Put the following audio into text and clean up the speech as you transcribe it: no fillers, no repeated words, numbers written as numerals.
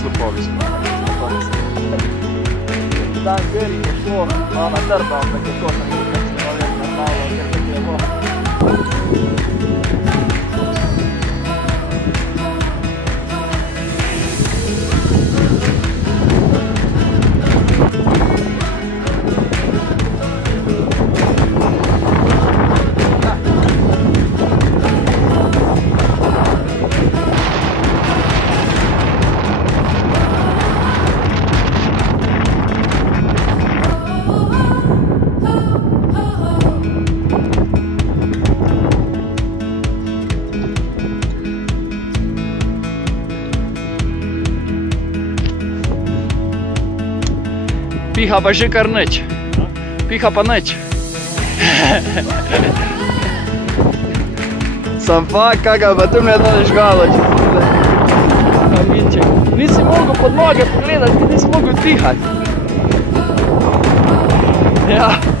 slupovi smo. Dan gori je šlo, ona trba, ampak je to sem nekaj normalno, ker tako je bilo. Piha pa že kar nič. Piha pa nič. Sam fakt, kakaj pa tu me je to žgalo, če tule. Kaminček. Nisi mogel pod noge pogledati, nisi mogel dihati. Ja.